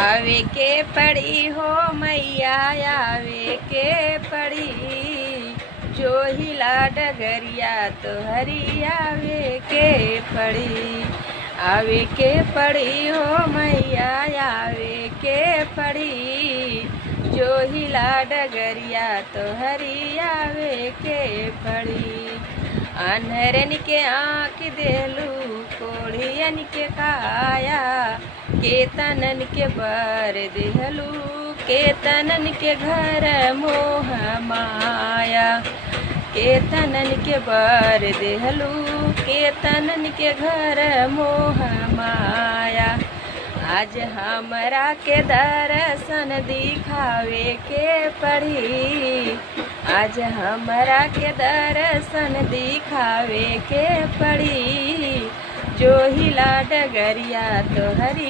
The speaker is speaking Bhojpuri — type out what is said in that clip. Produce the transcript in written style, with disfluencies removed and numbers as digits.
आवे के पड़ी हो मैया आवे के पड़ी, जो हिला डगरिया तो हरी आवे के पड़ी। आवे के पड़ी हो मैया आवे के पड़ी, जो हिला डगरिया तो हरी आवे के पड़ी। अन्हरन के आँख देलू कोढ़ियन के काया, केतनन के बर देहलू केतनन के घर मोह माया। केतनन के बर देहलू केतनन के घर मोह माया। आज हमरा के दर्शन दिखावे के पड़ी, आज हमरा के दर्शन दिखावे के पड़ी, जो हिला डगरिया तो हरी